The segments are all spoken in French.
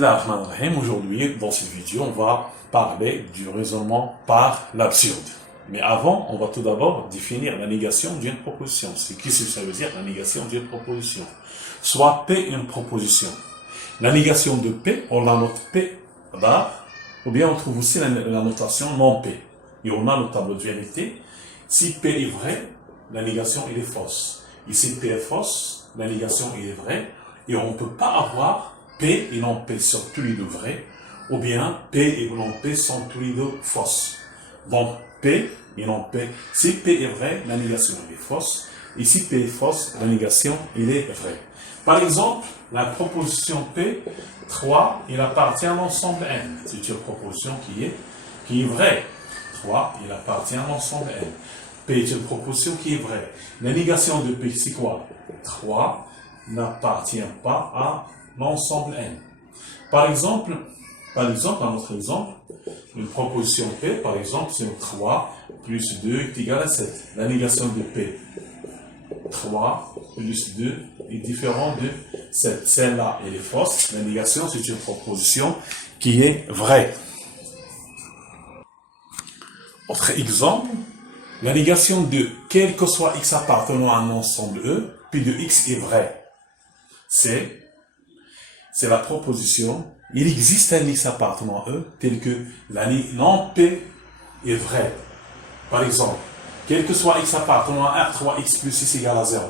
Bismillahirrahmanirrahim. Aujourd'hui, dans cette vidéo, on va parler du raisonnement par l'absurde. Mais avant, on va tout d'abord définir la négation d'une proposition. C'est qu'est-ce que ça veut dire, la négation d'une proposition? Soit P une proposition. La négation de P, on la note P bar, ou bien on trouve aussi la notation non P. Et on a le tableau de vérité. Si P est vrai, la négation elle est fausse. Et si P est fausse, la négation elle est vraie. Et on ne peut pas avoir P et non P sont tous les deux vrais, ou bien P et non P sont tous les deux fausses. Donc, P et non P, si P est vrai, la négation est fausse, et si P est fausse, la négation elle est vraie. Par exemple, la proposition P, 3, il appartient à l'ensemble N. C'est une proposition qui est vraie. 3, il appartient à l'ensemble N. P est une proposition qui est vraie. La négation de P, c'est quoi? 3 n'appartient pas à l'ensemble N. Par exemple, dans notre exemple, une proposition P, par exemple, c'est 3 plus 2 est égal à 7. La négation de P, 3 plus 2 est différent de 7. Celle-là, elle est fausse. La négation, c'est une proposition qui est vraie. Autre exemple, la négation de quel que soit x appartenant à un ensemble E, P de x est vrai. C'est la proposition, il existe un x appartenant à E, tel que la non P est vrai. Par exemple, quel que soit x appartenant à R, 3x plus 6 égale à 0,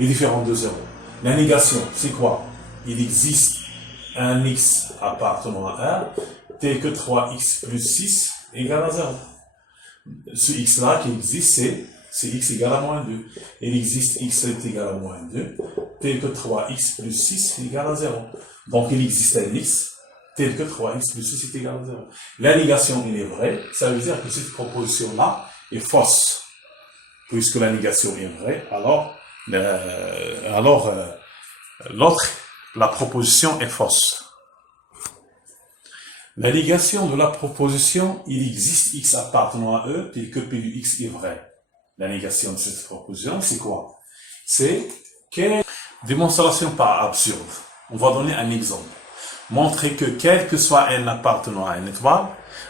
est différent de 0. La négation, c'est quoi? Il existe un x appartenant à R, tel que 3x plus 6 égale à 0. Ce x-là qui existe, c'est x égale à moins 2. Il existe x est égal à moins 2, tel que 3x plus 6 est égal à 0. Donc il existe un x, tel que 3x plus 6 est égal à 0. La négation, elle est vraie, ça veut dire que cette proposition-là est fausse. Puisque la négation est vraie, alors la proposition est fausse. La négation de la proposition, il existe x appartenant à E, tel que P du x est vrai. La négation de cette proposition, c'est quoi? C'est quelle démonstration par absurde. On va donner un exemple. Montrer que quel que soit n appartenant à n étoile,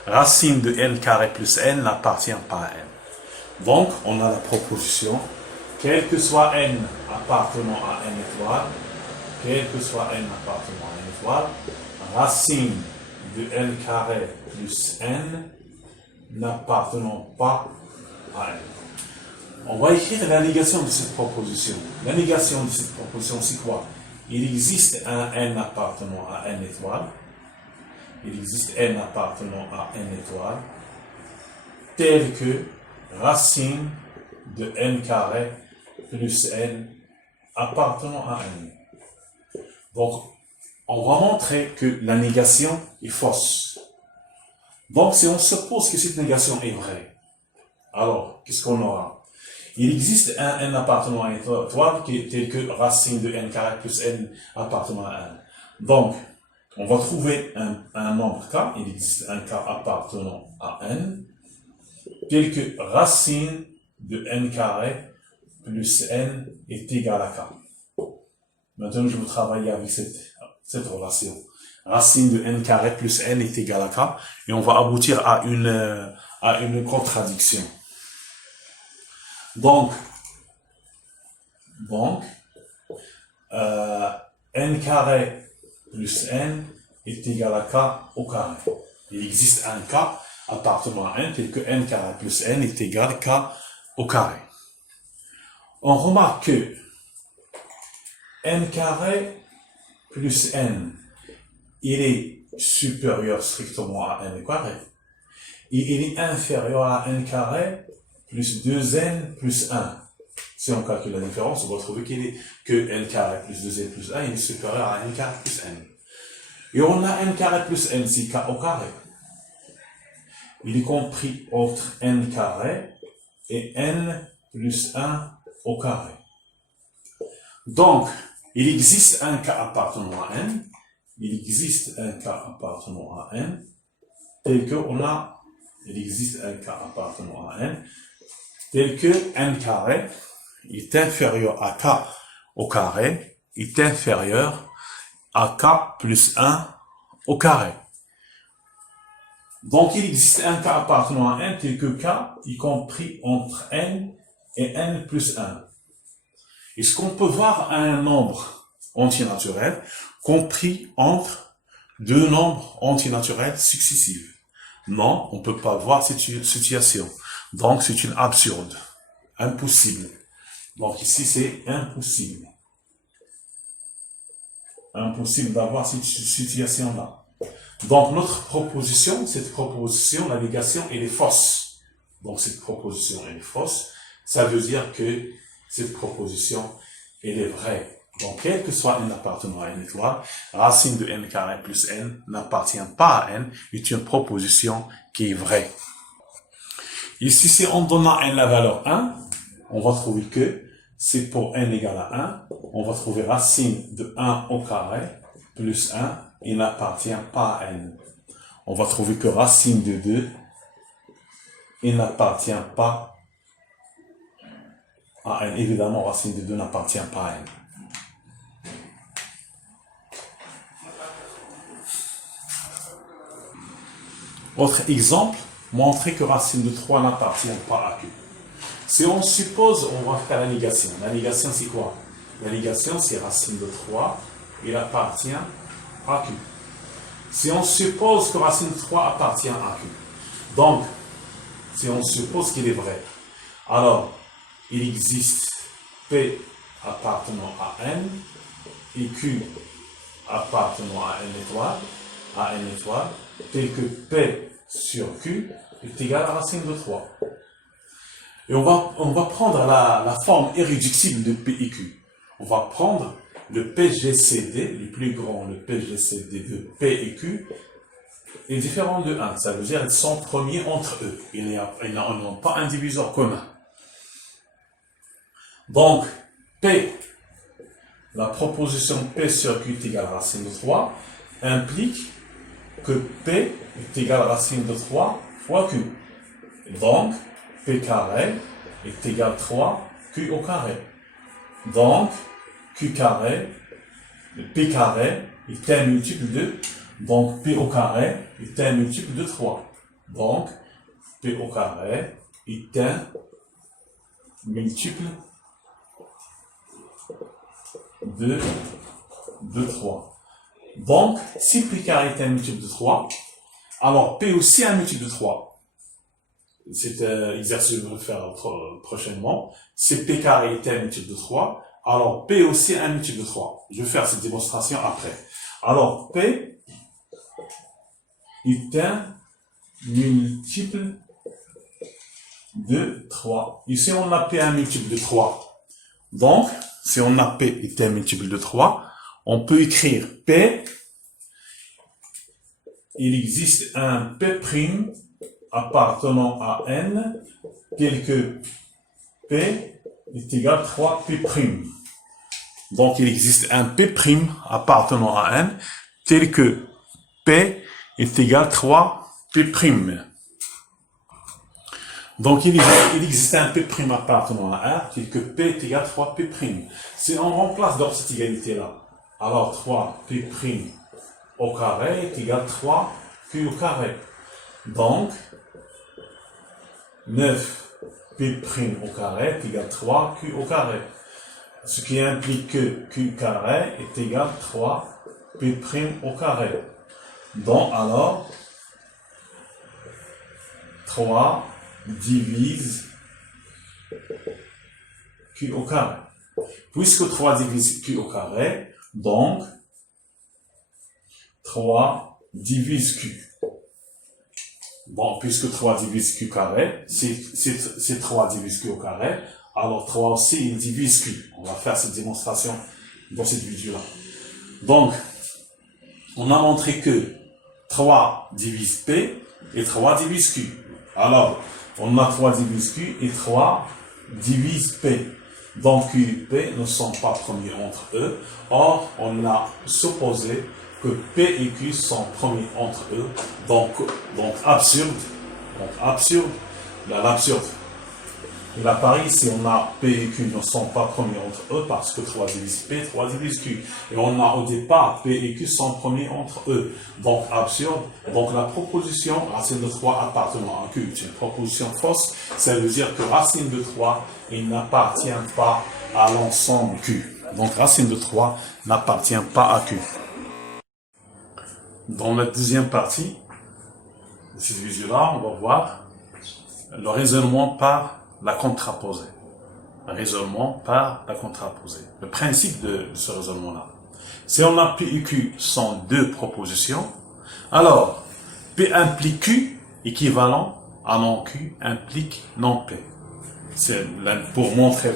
racine de n carré plus n n'appartient pas à n. Donc, on a la proposition, quel que soit n appartenant à n étoile, quel que soit n appartenant à n étoile, racine de n carré plus n n'appartenant pas à n. On va écrire la négation de cette proposition. La négation de cette proposition, c'est quoi? Il existe un n appartenant à n étoile. Il existe n appartenant à n étoile, tel que racine de n carré plus n appartenant à n. Donc, on va montrer que la négation est fausse. Donc, si on suppose que cette négation est vraie, alors, qu'est-ce qu'on aura? Il existe un n appartenant à n étoile qui est tel que racine de n carré plus n appartenant à n. Donc, on va trouver un nombre k, il existe un k appartenant à n, tel que racine de n carré plus n est égal à k. Maintenant, je vais travailler avec cette relation. Racine de n carré plus n est égal à k, et on va aboutir à une contradiction. Donc, n carré plus n est égal à k au carré. Il existe un k appartenant à n, tel que n carré plus n est égal à k au carré. On remarque que n carré plus n, il est supérieur strictement à n carré, et il est inférieur à n carré plus 2n plus 1. Si on calcule la différence, on va trouver que n carré plus 2n plus 1 il est supérieur à n carré plus n. Et on a n carré plus n, c'est k au carré. Il est compris entre n carré et n plus 1 au carré. Donc, il existe un k appartenant à n. Il existe un k appartenant à n. Tel que il existe un k appartenant à n. Tel que n carré est inférieur à k au carré est inférieur à k plus 1 au carré. Donc, il existe un cas appartenant à n tel que k, y compris entre n et n plus 1. Est-ce qu'on peut voir un nombre antinaturel compris entre deux nombres antinaturels successifs? Non, on ne peut pas voir cette situation. Donc, c'est une absurde. Impossible. Donc, ici, c'est impossible. Impossible d'avoir cette situation-là. Donc, notre proposition, cette proposition, la négation, elle est fausse. Donc, cette proposition, elle est fausse. Ça veut dire que cette proposition, elle est vraie. Donc, quel que soit n appartenant à n étoile, racine de n carré plus n n'appartient pas à n, est une proposition qui est vraie. Ici, si on donne à n la valeur 1, on va trouver que c'est pour n égale à 1, on va trouver racine de 1 au carré plus 1, il n'appartient pas à n. On va trouver que racine de 2, il n'appartient pas à n. Évidemment, racine de 2 n'appartient pas à n. Autre exemple, montrer que racine de 3 n'appartient pas à Q. Si on suppose, on va faire la négation. La négation, c'est quoi? La négation, c'est racine de 3, il appartient à Q. Si on suppose que racine de 3 appartient à Q, donc, si on suppose qu'il est vrai, alors, il existe P appartenant à N et Q appartenant à N étoile, tel que P sur Q est égal à racine de 3. Et on va prendre la forme irréductible de P et Q. On va prendre le PGCD, le plus grand, le PGCD de P et Q, est différent de 1. Ça veut dire qu'ils sont premiers entre eux. Ils n'ont pas un diviseur commun. Donc, P, la proposition P sur Q est égale à racine de 3, implique que P est égal à racine de 3 fois Q. Donc, P carré est égal à 3 Q au carré. Donc, Q carré, P carré est un multiple de, donc P au carré est un multiple de 3. Donc, P au carré est un multiple de 3. Donc, si P carré est un multiple de 3, alors P aussi est un multiple de 3. C'est un exercice que je vais faire prochainement. Si P carré est un multiple de 3, alors P aussi est un multiple de 3. Je vais faire cette démonstration après. Alors, P est un multiple de 3. Ici, on a P un multiple de 3. Donc, si on a P est un multiple de 3, on peut écrire P. Il existe un P' appartenant à N, tel que P est égal à 3P'. Donc, il existe un P' appartenant à N, tel que P est égal à 3P'. Donc, il existe un P' appartenant à R, tel que P est égal à 3P'. Si on remplace dans cette égalité-là, alors 3P' au carré est égal à 3Q au carré. Donc, 9P' au carré est égal à 3Q au carré. Ce qui implique que Q carré est égal à 3P' au carré. Donc, alors, 3 divise Q au carré. Puisque 3 divise Q au carré, donc 3 divise Q. Bon, puisque 3 divise Q carré, c'est 3 divise Q au carré, alors 3 aussi, il divise Q. On va faire cette démonstration dans cette vidéo-là. Donc, on a montré que 3 divise P et 3 divise Q. Alors, on a 3 divise Q et 3 divise P. Donc, Q et P ne sont pas premiers entre eux. Or, on a supposé que P et Q sont premiers entre eux. Donc absurde. Donc, absurde. L'absurde. Et là, pareil, si on a P et Q ne sont pas premiers entre eux, parce que 3 divise P, 3 divise Q. Et on a au départ P et Q sont premiers entre eux. Donc, absurde. Donc, la proposition racine de 3 appartenant à Q, c'est une proposition fausse. Ça veut dire que racine de 3, il n'appartient pas à l'ensemble Q. Donc, racine de 3 n'appartient pas à Q. Dans la deuxième partie de cette visio-là, on va voir le raisonnement par la contraposée. Le raisonnement par la contraposée. Le principe de ce raisonnement-là. Si on a P et Q sont deux propositions, alors P implique Q équivalent à non Q implique non P. C'est pour montrer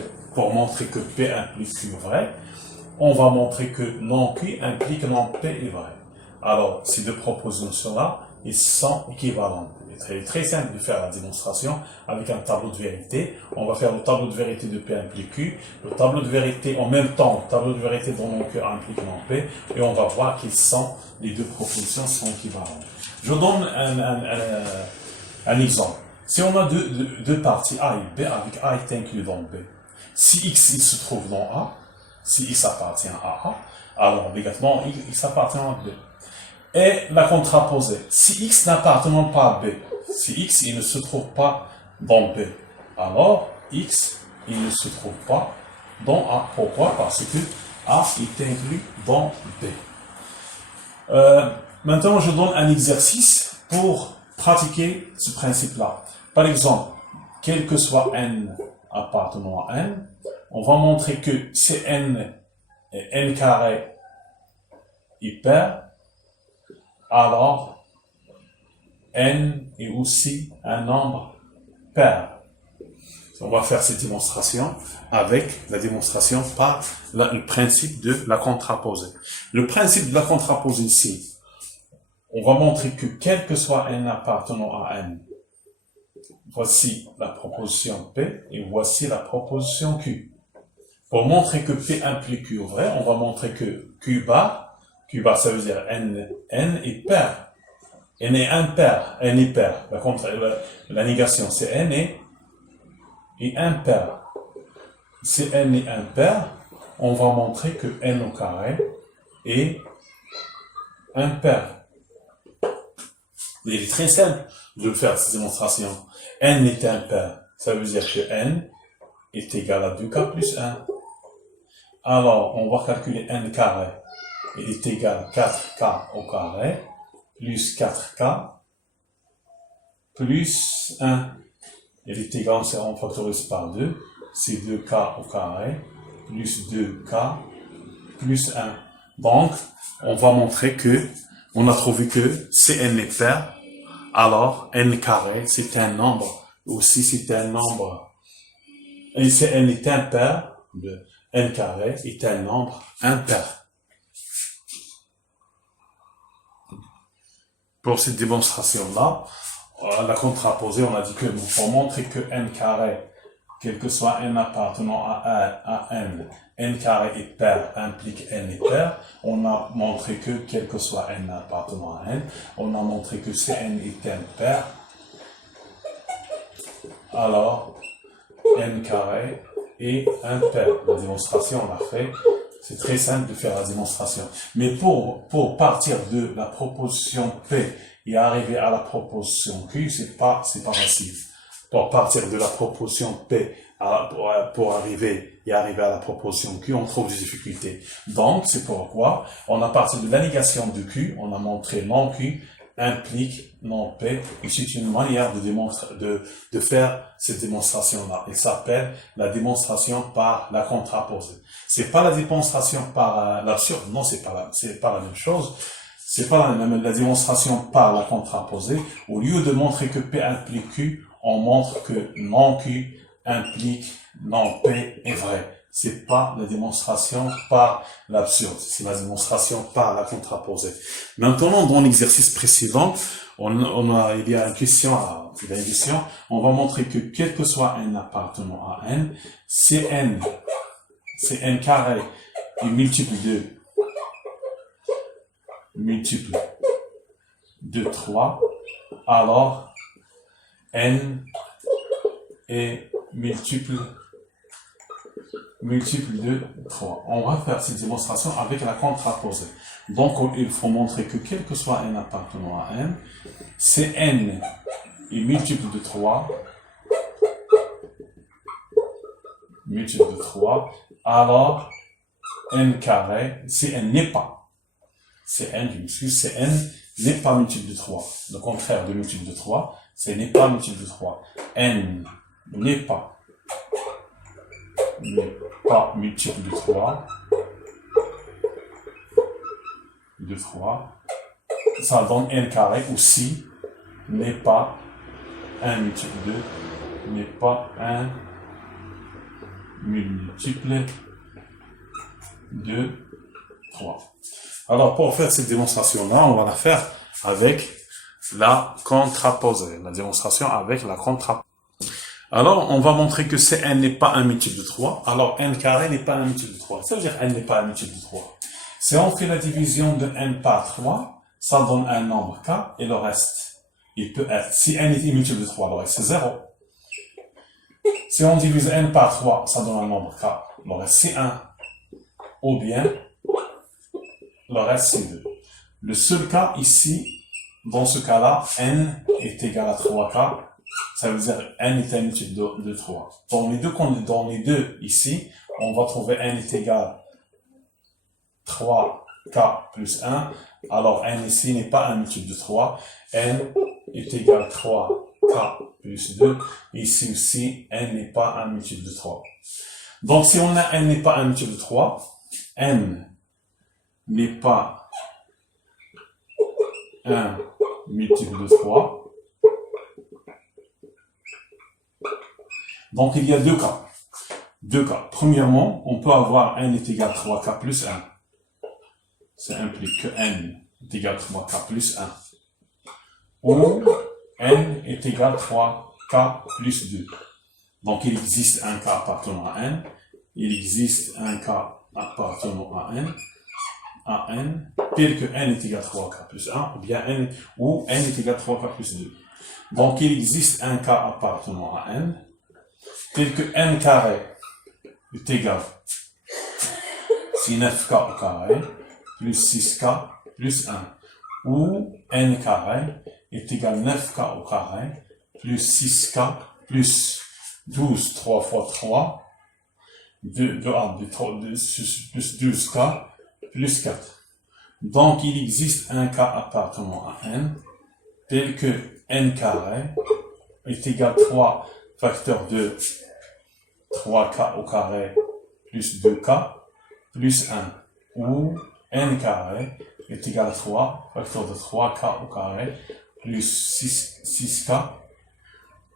que P implique Q vrai, on va montrer que non Q implique non P est vrai. Alors, ces deux propositions-là, ils sont équivalentes. Il est très simple de faire la démonstration avec un tableau de vérité. On va faire le tableau de vérité de P implique Q, le tableau de vérité en même temps, le tableau de vérité dont non Q implique non P, et on va voir qu'ils sont, les deux propositions sont équivalentes. Je donne un exemple. Si on a deux parties A et B, avec A est inclus dans B, si X il se trouve dans A, si X appartient à A, alors obligatoirement X appartient à B. Et la contraposée, si X n'appartenant pas à B, si X il ne se trouve pas dans B, alors X il ne se trouve pas dans A. Pourquoi? Parce que A est inclus dans B. Maintenant, je donne un exercice pour pratiquer ce principe-là. Par exemple, quel que soit n appartenant à n, on va montrer que c'est n et n carré hyper, alors n est aussi un nombre pair. On va faire cette démonstration avec la démonstration par le principe de la contraposée. Le principe de la contraposée ici, on va montrer que quel que soit n appartenant à n, voici la proposition P et voici la proposition Q. Pour montrer que P implique Q vrai, on va montrer que Q bar ça veut dire n est pair. N est impair, n est pair. La négation, c'est n est impair. Si n est impair, on va montrer que n au carré est impair. Il est très simple de faire cette démonstration. N est impair, ça veut dire que n est égal à 2k plus 1. Alors, on va calculer n carré. Il est égal à 4k au carré plus 4k plus 1. Il est égal, on factorise par 2, c'est 2k au carré plus 2k plus 1. Donc, on va montrer que, on a trouvé que c'est n est pair, alors n carré c'est un nombre, aussi c'est un nombre, et c'est n est impair, n carré est un nombre impair. Pour cette démonstration-là, la contraposée, on a dit que pour montrer que n carré, quel que soit n appartenant à n carré est pair implique n est pair, on a montré que quel que soit n appartenant à n, on a montré que si n est impair, alors n carré est impair. La démonstration, on l'a fait. C'est très simple de faire la démonstration. Mais pour partir de la proposition P et arriver à la proposition Q, c'est pas facile. Pour partir de la proposition P pour arriver à la proposition Q, on trouve des difficultés. Donc, c'est pourquoi on a parti de la négation de Q, on a montré non Q implique non P, et c'est une manière de faire cette démonstration-là. Elle s'appelle la démonstration par la contraposée. C'est pas la démonstration par l'absurde, non, c'est pas la même chose. C'est pas la démonstration par la contraposée. Au lieu de montrer que P implique Q, on montre que non Q implique non P est vrai. C'est pas la démonstration par l'absurde, c'est la démonstration par la contraposée. Maintenant, dans l'exercice précédent, il y a une question, on va montrer que quel que soit n appartenant à n, c'est n carré est multiple de 3, alors n est multiple de 3. On va faire cette démonstration avec la contraposée. Donc, il faut montrer que quel que soit n appartenant à n, c'est n est multiple de 3, alors n carré, si n n'est pas, c'est n, je m'excuse, c'est n n'est pas multiple de 3. Le contraire de multiple de 3, c'est n'est pas multiple de 3. N n'est pas multiple de 3. Ça donne n carré, ou si n'est pas un multiple de, n'est pas un multiple de 3. Alors, pour faire cette démonstration-là, on va la faire avec la contraposée. La démonstration avec la contraposée. Alors, on va montrer que c'est n n'est pas un multiple de 3. Alors, n carré n'est pas un multiple de 3. Ça veut dire n n'est pas un multiple de 3. Si on fait la division de n par 3, ça donne un nombre k, et le reste, il peut être, si n est multiple de 3, le reste c'est 0. Si on divise n par 3, ça donne un nombre k, le reste c'est 1. Ou bien, le reste c'est 2. Le seul cas ici, dans ce cas-là, n est égal à 3k, ça veut dire n est un multiple de 3. Dans les deux ici, on va trouver n est égal à 3k plus 1, alors n ici n'est pas un multiple de 3, n est égal à 3k plus 2, ici aussi n n'est pas un multiple de 3. Donc si on a n n'est pas un multiple de 3, n n'est pas un multiple de 3, donc il y a deux cas. Premièrement, on peut avoir n est égal à 3k plus 1. Ça implique que n est égal à 3k plus 1. Ou n est égal à 3k plus 2. Donc il existe un cas appartenant à n. Il existe un cas appartenant à n, tel que n est égal à 3k plus 1, ou bien n est égal à 3k plus 2. Donc il existe un cas appartenant à n, tel que n carré est égal à 9k au carré, plus 6k plus 1, ou n carré est égal à 9k au carré, plus 6k plus 12, 3 fois 3, plus 12k plus 4. Donc, il existe un cas appartenant à n, tel que n carré est égal à 3 facteurs de 3k au carré plus 2k plus 1, ou n carré est égal à 3 facteurs de 3k au carré plus 6k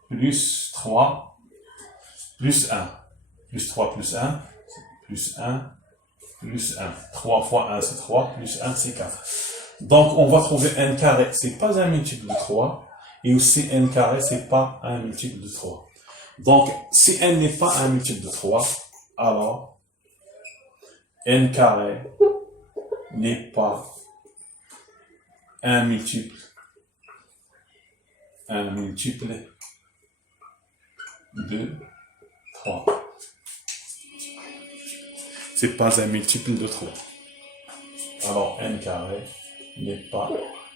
plus 3 plus 1. Plus 3 plus 1, plus 1, plus 1. 3 fois 1, c'est 3, plus 1, c'est 4. Donc, on va trouver n carré, c'est pas un multiple de 3, et aussi n carré, c'est pas un multiple de 3. Donc, si n n'est pas un multiple de 3, alors, n carré n'est pas un multiple de 3. C'est pas un multiple de 3. Alors, n carré n'est pas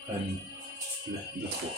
un multiple de 3.